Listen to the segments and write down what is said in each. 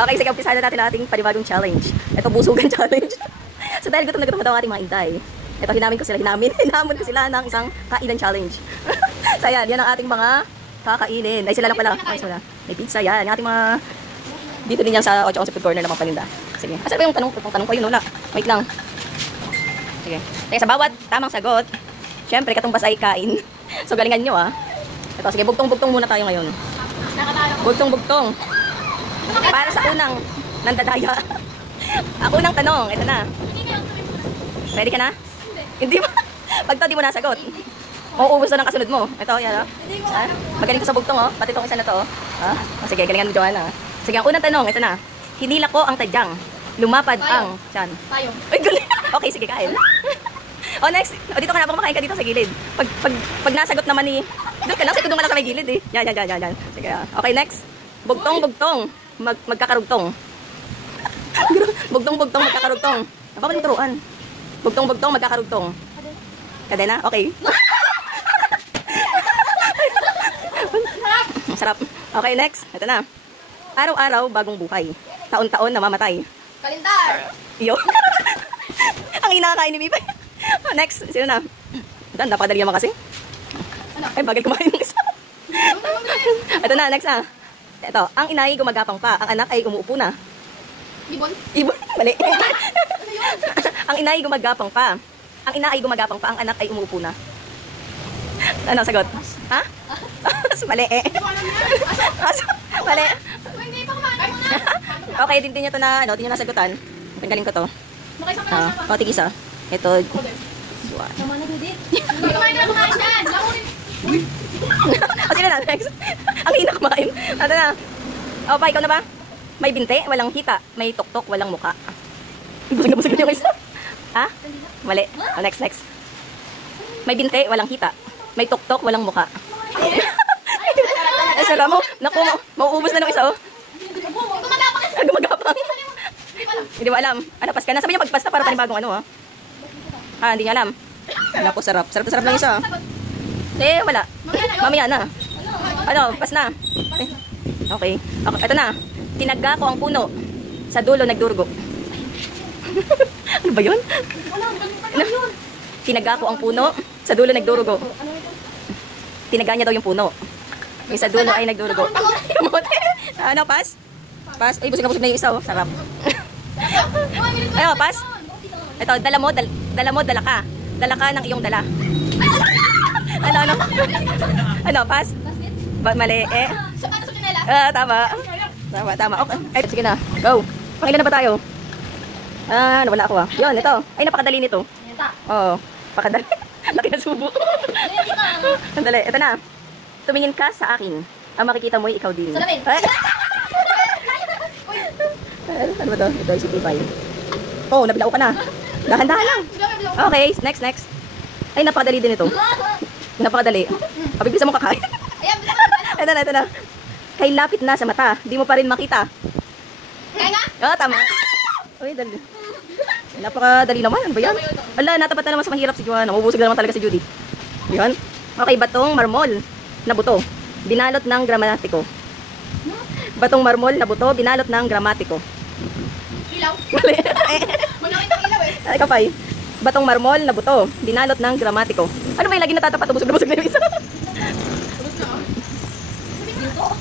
Okay, sige, umpisahan na natin ang ating panibagong challenge. Ito, busugan challenge. So dahil gutom na gutom daw ang ating mga inday, ito, hinamon ko sila ng isang kainan challenge. So yan ang ating mga kakainin. Ay, sila lang pala. Ay, sila. May pizza, yan. Yung ating mga, dito din yan sa 8 Food Corner ng mga paninda. Sige. Asa ba yung tanong ko yun? Wala. Wait lang. Sige. Kaya sa bawat tamang sagot, syempre, katumbas ay kain. So, galingan nyo, ah. Ito, sige, bugtong-bugtong muna tayo ngayon. Bugtong-bugtong. Para sa unang nandadaya. Ako unang tanong. Ito na. Ready ka na? Hindi ba? Pag to, di mo nasagot. Mauubos na ng kasunod mo. Ito, yan, oh. Magaling to sa bugtong, oh. Pati itong isa na to, oh. Sige, galingan mo, Joanna. Sige, ang unang tanong, ito na. Hinila ko ang tadyang. Lumapad ang tiyan. Tayo. Ay, galing. Okay, sige, kain. O, next. O, dito ka na. Kumakain ka dito sa gilid. Pag nasagot naman ni... Doon ka lang. Kasi doon ka lang sa may gilid, eh. Yan. Sige, okay, next. Bugtong. Magkakarugtong. Bugtong, magkakarugtong. Apa ba yung turuan? Bugtong, magkakarugtong. Kadena? Okay. Masarap. Okay, next. Ito na. Araw-araw, bagong buhay. Taon-taon, namamatay. Kalendar! Iyo. Ang inakakain ni Mipay. Next, sino na? Ito, napakadali naman kasi. Ay, bagal kumain ng isa. Ito na, next na. Ito, ang ina ay gumagapang pa. Ang anak ay umuupo na. Ibon? Mali. Ang ina ay gumagapang pa. Ang ina ay gumagapang pa. Ang anak ay umuupo na. Ano, sagot? Ha? Mali eh. Mali. Hindi pa kumain mo na. Okay, din nyo ito na, din nyo nasagutan. Galing ko to. O, tigisa. Ito. Tama na, Dudit. Hindi kumain dyan. O, sino na? Next. Ang ina kumain. Ito na. O, pa, ikaw na ba? May binte, walang hita. May tuktok, walang muka. Busog na yung isa. Ha? Mali. O, next. May binte, walang hita. May tuktok, walang muka. Ay, sala mo. Naku, mauubos na ng isa, oh. Gumagapang. Hindi mo alam. Ano, pas ka na. Sabi niya pagpas na para panibagong ano, oh. Hindi niya alam. Naku, sarap. Sarap lang isa. Eh, wala. Mamaya na. Ano, pas na. Okay. Ito na. Tinagga ko ang puno. Sa dulo, nagdurugo. Ano ba yun? Tinagga ko ang puno. Sa dulo, nagdurugo. Tinaga niya daw yung puno. Yung sa dulo ay nagdurugo. Ano, pas? Pas. Ay, busog na yung isa, oh. Sarap. Ayo, pas. Ito, dala mo, dala ka. Dala ka ng iyong dala. Ano? Ano, pas? Mali, eh. Tama. Okay. Ay, sige na. Go. Pangilan na ba tayo? Nawala ako, ah. Yun, ito. Ay, napakadali nito. Oo, pakadali. Laki na subo. Sandali, ito na. Tumingin ka sa akin. Ang makikita mo ay ikaw din. Salamin. Ano ba ito? Ito, si Tibay. Oh, nabilao ka na. Dahan-dahan lang. Okay, next. Ay, napakadali din ito. Napakadali. Pabilisan mo kakain. Ito na. Kay lapit na sa mata. Di mo pa rin makita. Kaya nga? Oo, tama. Uy, dali. Napakadali naman. Ano ba yan? Ala, natapat na naman sa mahirap si Joanna. Mabubusog na naman talaga si Judy. Yan. Okay, batong marmol na buto. Binalot ng gramatiko. Batong marmol na buto. Binalot ng gramatiko. Ilaw? Mali. Manakit ang ilaw eh. Ay, kapay. Batong marmol na buto. Binalot ng gramatiko. Ano ba yung lagi natatapat? Busog na yung isa.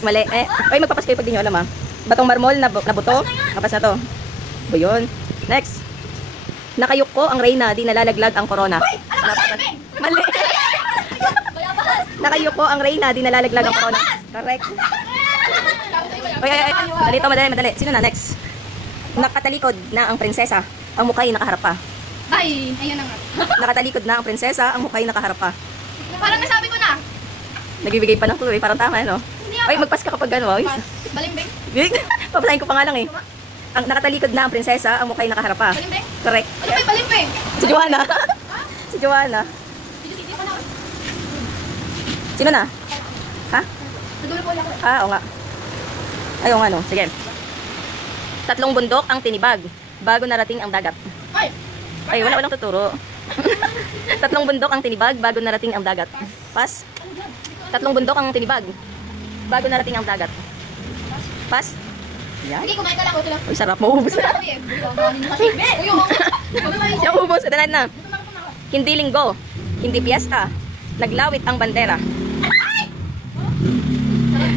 Mali. Ay, magpapas kayo pag di nyo alam, ha. Batong marmol na buto. Kapas na to. O yun. Next. Nakayuk ko ang reyna, di nalalaglag ang corona. Mali. Nakayuk ko ang reyna, di nalalaglag ang corona. Correct. Ay. Madali. Sino na? Next. Nakatalikod na ang prinsesa, ang mukha ay nakaharap pa. Ay, ayun na nga. Nakatalikod na ang prinsesa, ang mukha ay nakaharap pa. Parang nasabi ko na. Nagbibigay pa ng clue, eh. Parang tama, no? Ay, magpas ka kapag gano'n. Balimbing. Papasahin ko pa nga lang, eh. Ang nakatalikod na ang prinsesa, ang mukha ay nakaharap pa. Balimbing? Correct. Ano ba yung balimbing? Si Joanna. Si Joanna. Sino na? Ha? Nadulo po lang ako. Oo nga. Ayaw nga, no? Sige. 3 bundok ang tinibag bago narating ang dagat. Ay, walang tuturo. 3 bundok ang tinibag bago narating ang dagat. Pas? 3 bundok ang tinibag bago narating ang dagat. Pas? Yan. Sige, kumain ka lang. Okay lang. Uy, sarap. Mauubos na. Naubos. Ito na. Hindi linggo. Hindi piyesta. Naglawit ang bandera.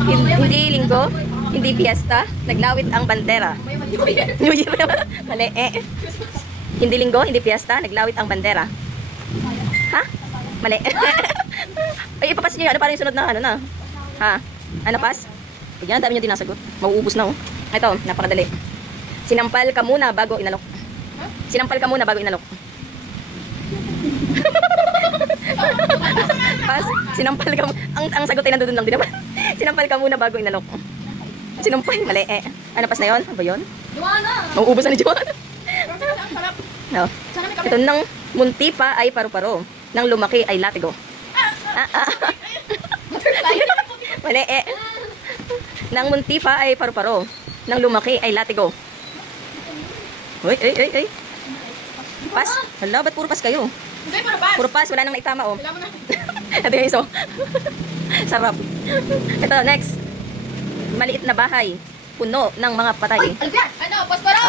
Hindi linggo. Hindi piyesta. Naglawit ang bandera. New Year. Mali. Hindi linggo. Hindi piyesta. Naglawit ang bandera. Ha? Mali. Ay, ipapas nyo yun. Ano parang yung sunod na ano na? Ha? Ano pas? Yan, dami nyo din nasagot. Mauubos na oh. Ito, napakadali. Sinampal ka muna bago inalok. Sinampal ka muna bago inalok. Pas, sinampal ka ang sagot ay nandoon lang din naman. Sinampal ka muna bago inalok. Sinampal, mali Ano pas na yun? Ano ba yun? Joanna! Mauubos na ni Joanna. No. Sana may Ito, nang munti pa ay paru-paro. Nang lumaki ay latigo. Mali Nang munti pa ay paru-paro. Nang lumaki ay latigo. Uy. Pas. Hala, ba't puro pas kayo? Hindi, para ba? Puro pas, wala nang naitama oh. Wala mo na. Ito yung iso. Sarap. Ito, next. Maliit na bahay. Puno ng mga patay. Alga! Ano? Pasparo!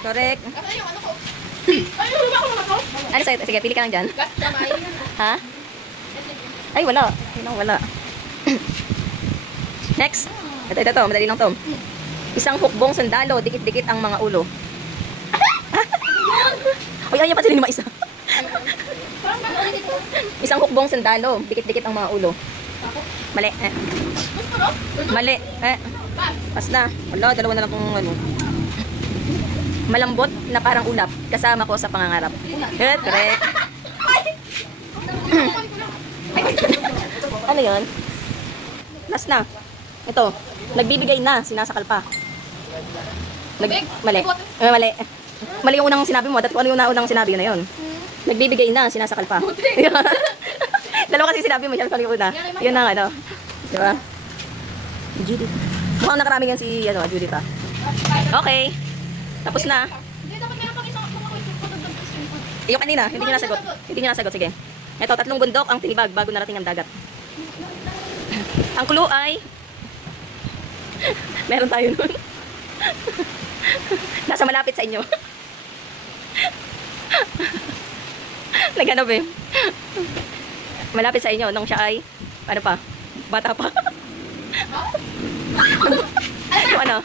Correct. Kapag yung ano ko. Ay, yung ano ko? Ano sa'yo? Sige, pili ka lang dyan. Kamay. Ha? Ay, wala. Wala. Next. Ito. Madali lang to. Isang hukbong sundalo, dikit-dikit ang mga ulo. Uy, ayaw pa sila ni Maisa. Parang ano dito? Isang hukbong sundalo, dikit-dikit ang mga ulo. Mali. Pasparo? Mali. Pas na. Wala, dalawa na lang kung ano. Malambot na parang ulap, kasama ko sa pangangarap. Correct. Ano yun? Last na. Ito. Nagbibigay na, sinasakal pa. Mali. Mali. Mali yung unang sinabi mo. Dati ano yung unang sinabi na yun? Nagbibigay na, sinasakal pa. Dalawa kasi sinabi mo, siya yung una. Yun na ano. Diba? Judith. Mukhang nakarami yan si Judith ah. Okay. Tapos na. Hindi, dapat meron pang isang Yung kanina, hindi nyo nasagot. Hindi nyo nasagot, sige. Ito, 3 bundok ang tinibag bago narating ang dagat. Ang clue ay meron tayo nun. Nasa malapit sa inyo. Naghanap eh. Malapit sa inyo nung siya ay ano pa? Bata pa. Yung ano?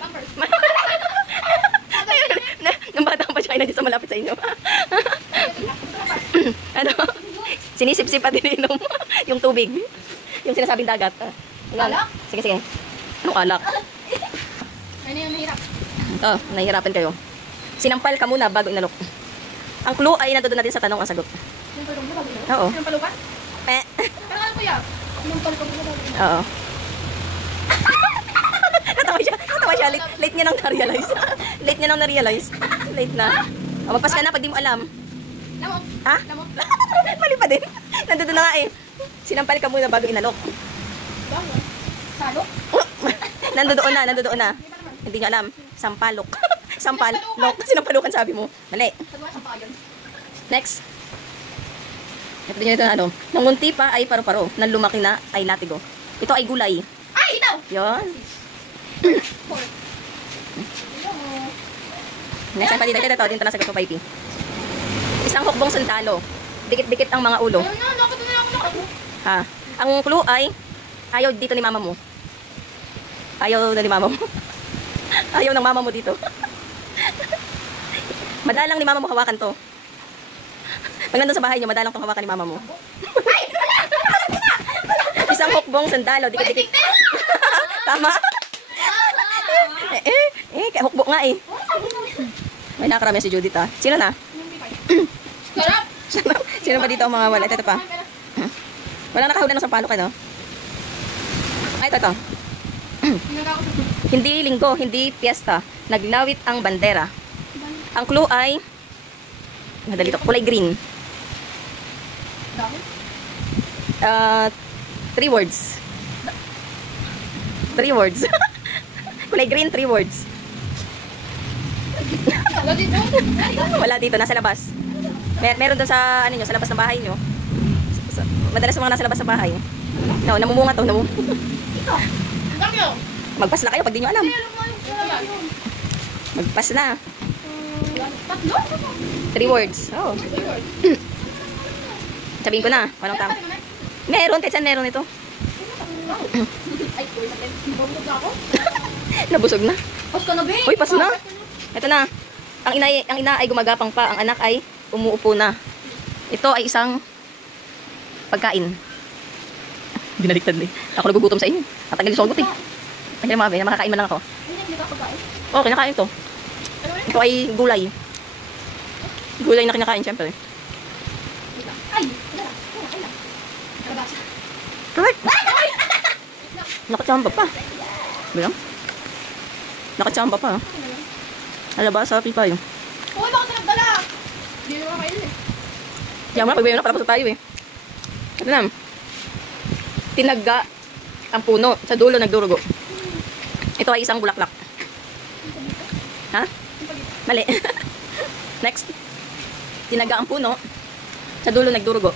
Nung bata pa siya ay nandiyan sa malapit sa inyo. Ano? Sinisip-sip pa din yung tubig. Yung sinasabing dagat. Alak? Sige. Anong alak? Ano yung mahirap? Ito, nahihirapan kayo. Sinampal ka muna bago inalok. Ang clue ay nandoon natin sa tanong ang sagot. Yung palong na bago. Oo. Yung palukan? Eh. Pero ano kuya? Yung palong na bago. Oo. Natawa siya. Late niya nang na-realize. Late na. O, magpas ka na pag di mo alam. Lamok. Ha? Lamok. Mali pa din. Nandoon na nga eh. Sinampal ka muna bago inalok. Bago. Salo? Nandoon na. Hindi niya alam. Sampalok. Sampalok. Sinampalukan sabi mo. Mali. Sagwa sa payon. Next. Ito nyo ito na ano. Nang munti pa ay paru-paro. Nang lumaki na ay latigo. Ito ay gulay. Ay, itaw! Yun. Next time pa dito. Dito na sagot mo, Paipi. Isang hukbong sundalo. Dikit-dikit ang mga ulo. Ayun na, nakita na ako ako. Ha. Ang clue ay ayaw dito ni mama mo. Ayaw na ni mama mo. Ayaw ng mama mo dito. Madalang ni mama mo hawakan to. Pag nandun sa bahay niyo, madalang tong hawakan ni mama mo. Isang hukbong sundalo. Dikit-dikit. Tama? Hukbo nga eh. May nakarami si Judith ah. Sino na? Sarap! Sino ba dito ang mga wala? Ito pa. Wala nakahula ng sampalok ano? Ay, ito. Hindi linggo, hindi piyesta. Naglawit ang bandera. Ang clue ay madali to, kulay green. 3 words. 3 words. Kulay green, 3 words. Wala dito. Wala dito, nasa labas. Meron doon sa ano nyo, sa labas ng bahay nyo. Madalas mga nasa labas ng bahay. No, namumunga to, Ito. Ang dami oh. Magpas na kayo pag di nyo alam. Magpas na. Tatlo? 3 words. Oh. Sabihin ko na. Walang tama. Meron. Kahit saan meron ito. Ay, nabubog ako. Nabusog na. Pas ka na, be. Uy, paso na. Ito na. Ang ina ay gumagapang pa. Ang anak ay umuupo na. Ito ay isang pagkain. Binaliktad eh. Ako nagugutom sa inyo. Tatagal yung sogot eh. Ay, mga be, makakain man lang ako. Hindi ka pagkain. Oh, kinakain ito. Ito ay gulay. Gulay na kinakain, syempre. Ay, wala lang. Wala lang. Kalabasa. Correct. Nakachamba pa. Bilang? Nakachamba pa. Alaba sa pipa yun. Uy, bakit nagdala? Hindi naman kayo eh. Yan mo na, pagbayo na, patapos na tayo eh. Ito na. Tinagga ang puno. Sa dulo nagdurugo. Ito ay isang bulaklak. Ha? Mali. Next. Tinagga ang puno. Sa dulo nagdurugo.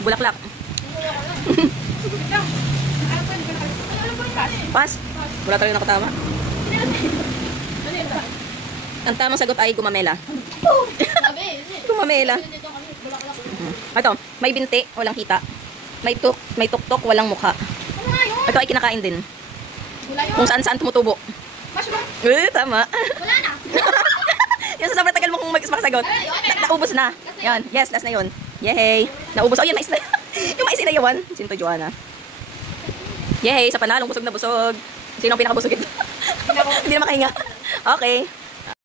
Bulaklak. Pas. Wala talaga nakatama. Ang tamang sagot ay gumamela. Gumamela. Ito, may binti, walang kita. May tuktok, walang mukha. Ito ay kinakain din. Kung saan-saan tumutubo. Tama. Wala na. Yan sa sobrang tagal mo kung makasagot. Naubos na. Yan. Yes, last na yun. Yay. Naubos. Oh, yun, mais na. Yung mais na yun. Sinto Joanna. Yay, sa panalong busog na busog. Sino ang pinakabusog ito? Hindi na makahinga. Okay.